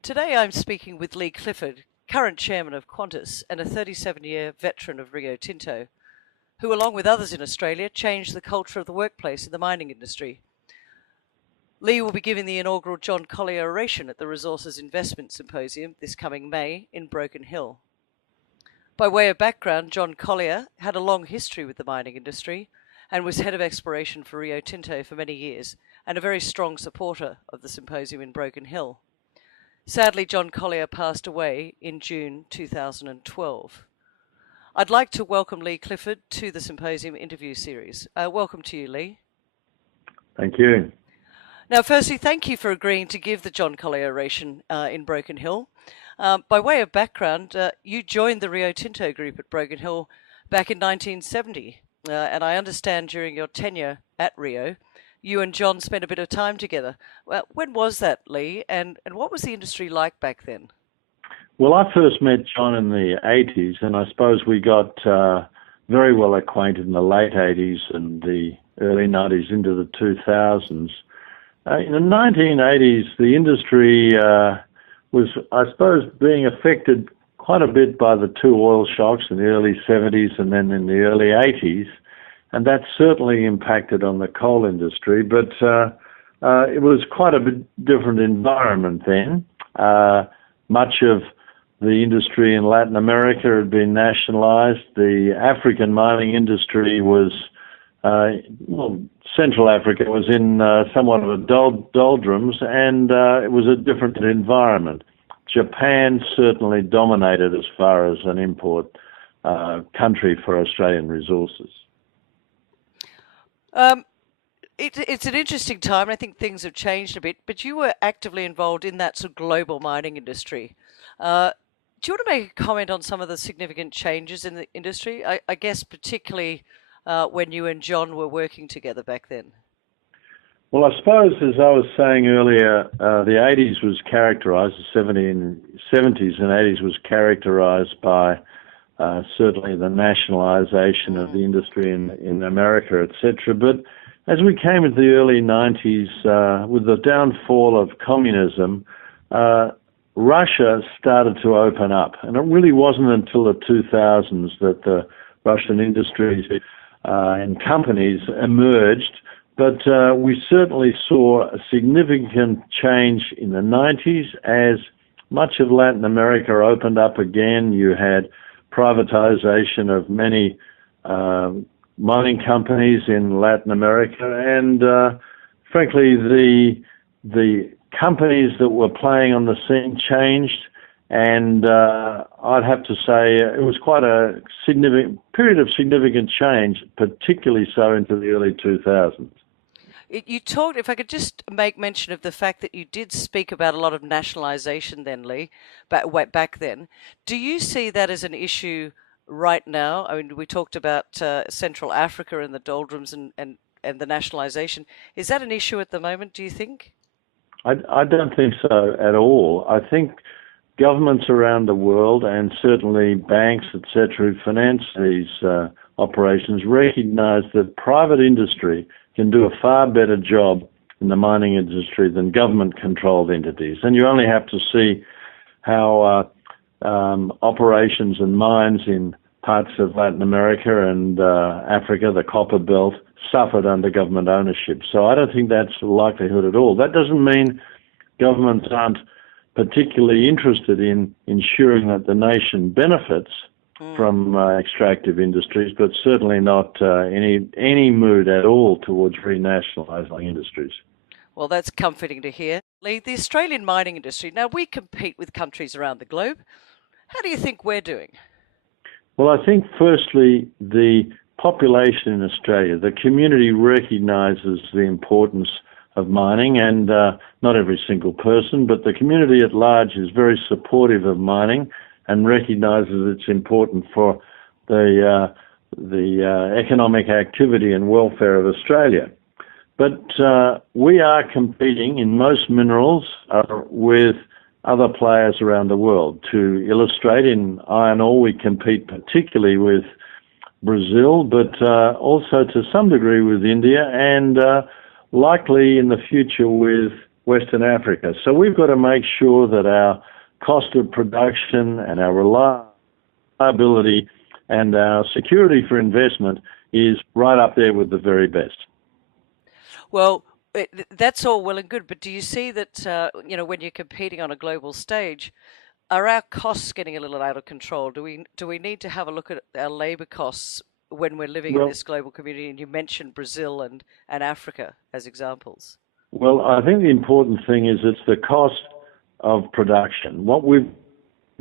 Today I'm speaking with Lee Clifford, current chairman of Qantas and a 37-year veteran of Rio Tinto, who, along with others in Australia, changed the culture of the workplace in the mining industry. Lee will be giving the inaugural John Collier oration at the Resources Investment Symposium this coming May in Broken Hill. By way of background, John Collier had a long history with the mining industry and was head of exploration for Rio Tinto for many years and a very strong supporter of the symposium in Broken Hill. Sadly, John Collier passed away in June 2012. I'd like to welcome Lee Clifford to the Symposium interview series. Welcome to you, Lee. Thank you. Now, firstly, thank you for agreeing to give the John Collier oration in Broken Hill. By way of background, you joined the Rio Tinto group at Broken Hill back in 1970, and I understand during your tenure at Rio, you and John spent a bit of time together. Well, when was that, Lee, and what was the industry like back then? Well, I first met John in the 80s, and I suppose we got very well acquainted in the late 80s and the early 90s into the 2000s. In the 1980s, the industry was, I suppose, being affected quite a bit by the two oil shocks in the early 70s and then in the early 80s. And that certainly impacted on the coal industry, but it was quite a bit different environment then. Much of the industry in Latin America had been nationalized. The African mining industry was, Central Africa was in somewhat of a doldrums, and it was a different environment. Japan certainly dominated as far as an import country for Australian resources. It's an interesting time, and I think things have changed a bit, but you were actively involved in that sort of global mining industry. Do you want to make a comment on some of the significant changes in the industry? I guess particularly when you and John were working together back then. Well, I suppose, as I was saying earlier, the 80s was characterized, the 70s and 80s was characterized by certainly the nationalization of the industry in America, etc. But as we came into the early 90s, with the downfall of communism, Russia started to open up. And it really wasn't until the 2000s that the Russian industries and companies emerged. But we certainly saw a significant change in the 90s as much of Latin America opened up again. You had privatization of many mining companies in Latin America, and frankly, the companies that were playing on the scene changed, and I'd have to say it was quite a significant period of significant change, particularly so into the early 2000s. You talked, if I could just make mention of the fact that you did speak about a lot of nationalisation then, Lee, back then. Do you see that as an issue right now? I mean, we talked about Central Africa and the doldrums and the nationalisation. Is that an issue at the moment, do you think? I don't think so at all. I think governments around the world, and certainly banks, etc., who finance these operations, recognise that private industry can do a far better job in the mining industry than government-controlled entities. And you only have to see how operations and mines in parts of Latin America and Africa, the Copper Belt, suffered under government ownership. So I don't think that's a likelihood at all. That doesn't mean governments aren't particularly interested in ensuring that the nation benefits from extractive industries, but certainly not any mood at all towards renationalising industries. Well, that's comforting to hear. Lee, the Australian mining industry, now we compete with countries around the globe. How do you think we're doing? Well, I think firstly, the population in Australia, the community recognises the importance of mining, and not every single person, but the community at large is very supportive of mining and recognises it's important for the economic activity and welfare of Australia. But we are competing in most minerals with other players around the world. To illustrate, in iron ore, we compete particularly with Brazil, but also to some degree with India, and likely in the future with Western Africa. So we've got to make sure that our cost of production and our reliability and our security for investment is right up there with the very best. Well, that's all well and good, but do you see that, when you're competing on a global stage, are our costs getting a little out of control? Do we need to have a look at our labour costs when we're living in this global community? And you mentioned Brazil and Africa as examples. Well, I think the important thing is it's the cost of production. What we've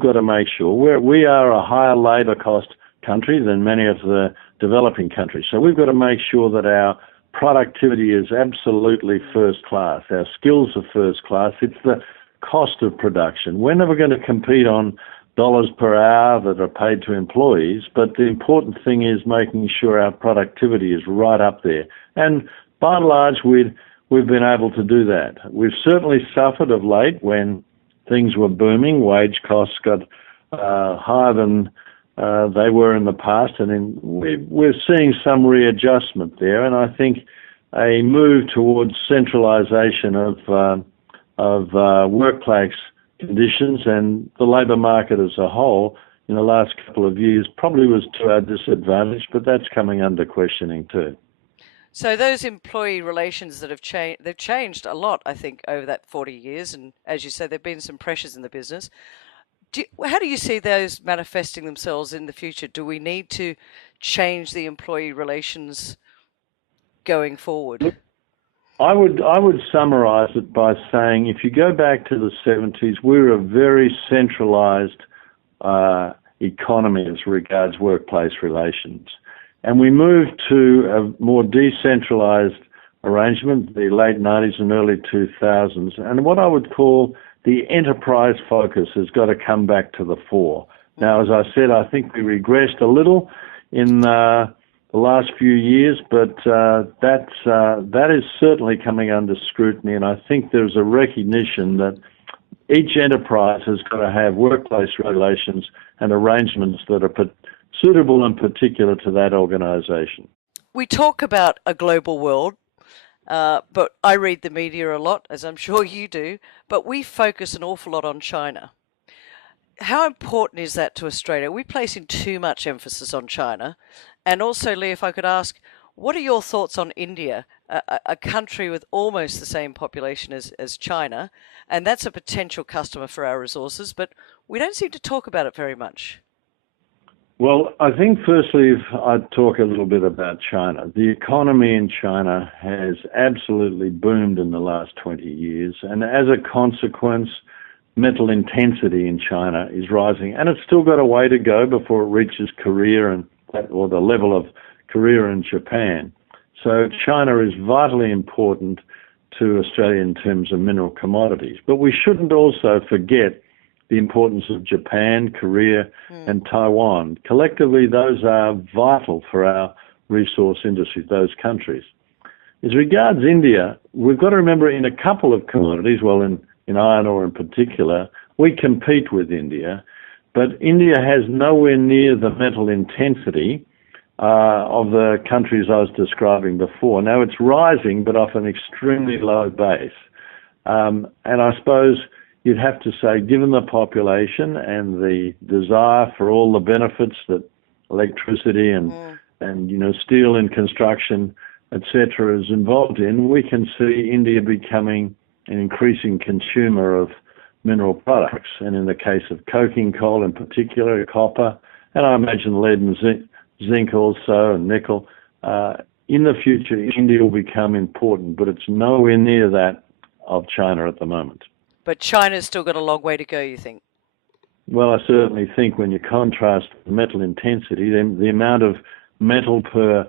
got to make sure, we are a higher labour cost country than many of the developing countries. So we've got to make sure that our productivity is absolutely first class. Our skills are first class. It's the cost of production. We're never going to compete on dollars per hour that are paid to employees, but the important thing is making sure our productivity is right up there. And by and large, we've been able to do that. We've certainly suffered of late when things were booming. Wage costs got higher than they were in the past, and we're seeing some readjustment there. And I think a move towards centralisation of workplace conditions and the labour market as a whole in the last couple of years probably was to our disadvantage, but that's coming under questioning too. So those employee relations that have changed, they've changed a lot, I think, over that 40 years. And as you said, there have been some pressures in the business. How do you see those manifesting themselves in the future? Do we need to change the employee relations going forward? I would summarise it by saying if you go back to the 70s, we were a very centralised economy as regards workplace relations. And we moved to a more decentralised arrangement, the late 90s and early 2000s. And what I would call the enterprise focus has got to come back to the fore. Now, as I said, I think we regressed a little in the last few years, but that is certainly coming under scrutiny. And I think there's a recognition that each enterprise has got to have workplace relations and arrangements that are suitable and particular to that organisation. We talk about a global world, but I read the media a lot, as I'm sure you do, but we focus an awful lot on China. How important is that to Australia? Are we placing too much emphasis on China? And also, Lee, if I could ask, what are your thoughts on India, a country with almost the same population as China, and that's a potential customer for our resources, but we don't seem to talk about it very much. Well, I think firstly, if I'd talk a little bit about China. The economy in China has absolutely boomed in the last 20 years, and as a consequence, mental intensity in China is rising, and it's still got a way to go before it reaches Korea or the level of Korea and Japan. So China is vitally important to Australia in terms of mineral commodities. But we shouldn't also forget the importance of Japan, Korea, and Taiwan. Collectively, those are vital for our resource industry, those countries. As regards India, we've got to remember in a couple of commodities, well, in iron ore in particular, we compete with India, but India has nowhere near the metal intensity of the countries I was describing before. Now, it's rising, but off an extremely low base. And I suppose you'd have to say, given the population and the desire for all the benefits that electricity and steel in construction, etc., is involved in, we can see India becoming an increasing consumer of mineral products. And in the case of coking coal in particular, copper, and I imagine lead and zinc also, and nickel, in the future, India will become important, but it's nowhere near that of China at the moment. But China's still got a long way to go, you think? Well, I certainly think when you contrast metal intensity, then the amount of metal per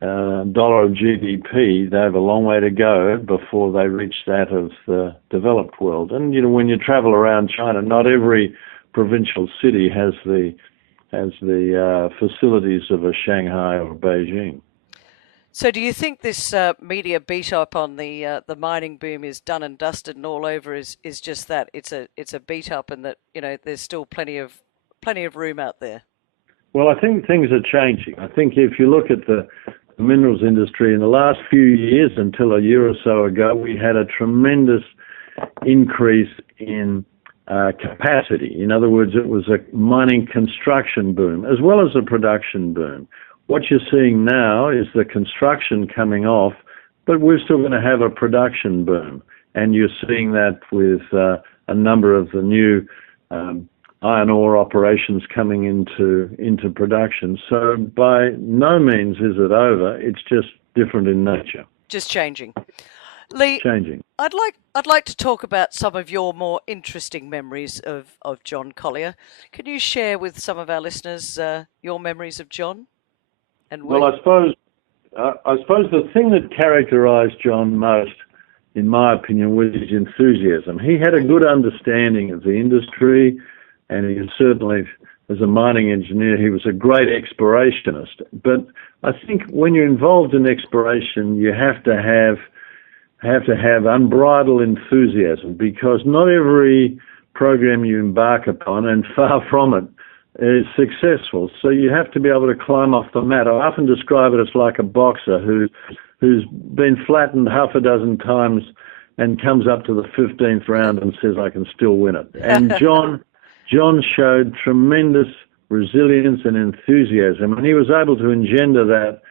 dollar of GDP, they have a long way to go before they reach that of the developed world. And, when you travel around China, not every provincial city has the facilities of a Shanghai or Beijing. So do you think this media beat up on the mining boom is done and dusted and all over is just that? It's a beat up, and that there's still plenty of room out there. Well, I think things are changing. I think if you look at the minerals industry in the last few years, until a year or so ago, we had a tremendous increase in capacity. In other words, it was a mining construction boom as well as a production boom. What you're seeing now is the construction coming off, but we're still going to have a production boom. And you're seeing that with a number of the new iron ore operations coming into production. So by no means is it over. It's just different in nature. Just changing. Lee, changing. I'd like to talk about some of your more interesting memories of John Collier. Can you share with some of our listeners your memories of John? Well, I suppose the thing that characterised John most, in my opinion, was his enthusiasm. He had a good understanding of the industry, and he certainly, as a mining engineer, he was a great explorationist. But I think when you're involved in exploration, you have to have unbridled enthusiasm, because not every program you embark upon, and far from it, is successful. So you have to be able to climb off the mat. I often describe it as like a boxer who's been flattened half a dozen times and comes up to the 15th round and says, I can still win it. And John showed tremendous resilience and enthusiasm, and he was able to engender that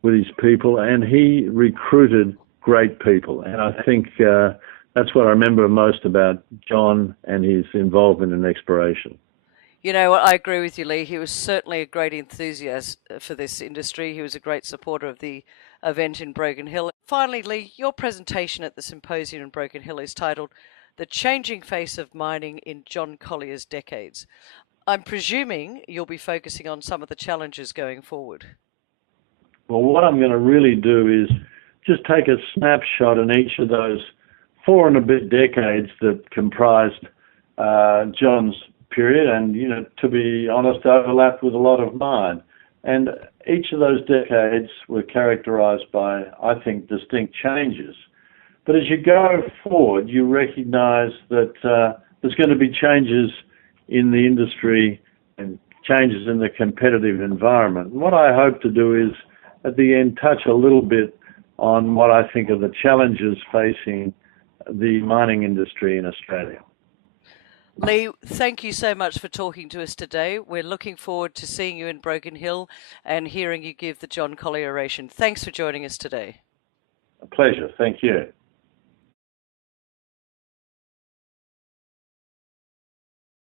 with his people, and he recruited great people. And I think that's what I remember most about John and his involvement in exploration. You know, I agree with you, Lee. He was certainly a great enthusiast for this industry. He was a great supporter of the event in Broken Hill. Finally, Lee, your presentation at the symposium in Broken Hill is titled The Changing Face of Mining in John Collier's Decades. I'm presuming you'll be focusing on some of the challenges going forward. Well, what I'm going to really do is just take a snapshot in each of those 4 and a bit decades that comprised John's period, and, you know, to be honest, overlapped with a lot of mine. And each of those decades were characterized by, I think, distinct changes. But as you go forward, you recognize that there's going to be changes in the industry and changes in the competitive environment. And what I hope to do is, at the end, touch a little bit on what I think are the challenges facing the mining industry in Australia. Lee, thank you so much for talking to us today. We're looking forward to seeing you in Broken Hill and hearing you give the John Collier oration. Thanks for joining us today. A pleasure. Thank you.